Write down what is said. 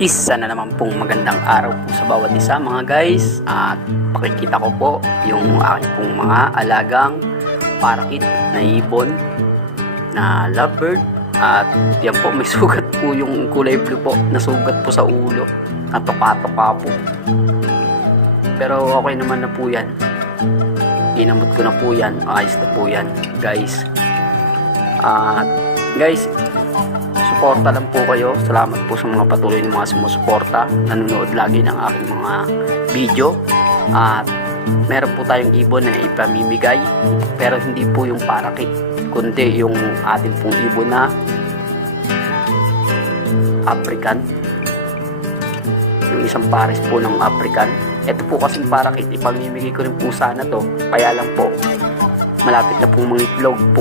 Isa na naman pong magandang araw po sa bawat isa mga guys, at pakikita ko po yung aking pong mga alagang parakit na ibon na lovebird. At yan po, may sugat po yung kulay blue po, nasugat po sa ulo at tuka-tuka po, pero okay naman na po yan. Ginamot ko na po yan, ayos na po yan guys. At guys, suporta lang po kayo. Salamat po sa mga patuloy ng mga sumusuporta, nanonood lagi ng aking mga video. At meron po tayong ibon na ipamimigay, pero hindi po yung parakit, kundi yung ating pong ibon na African, yung isang pares po ng African. Ito po kasing parakit, ipamimigay ko rin po sana to, kaya lang po malapit na pong mga itlog po.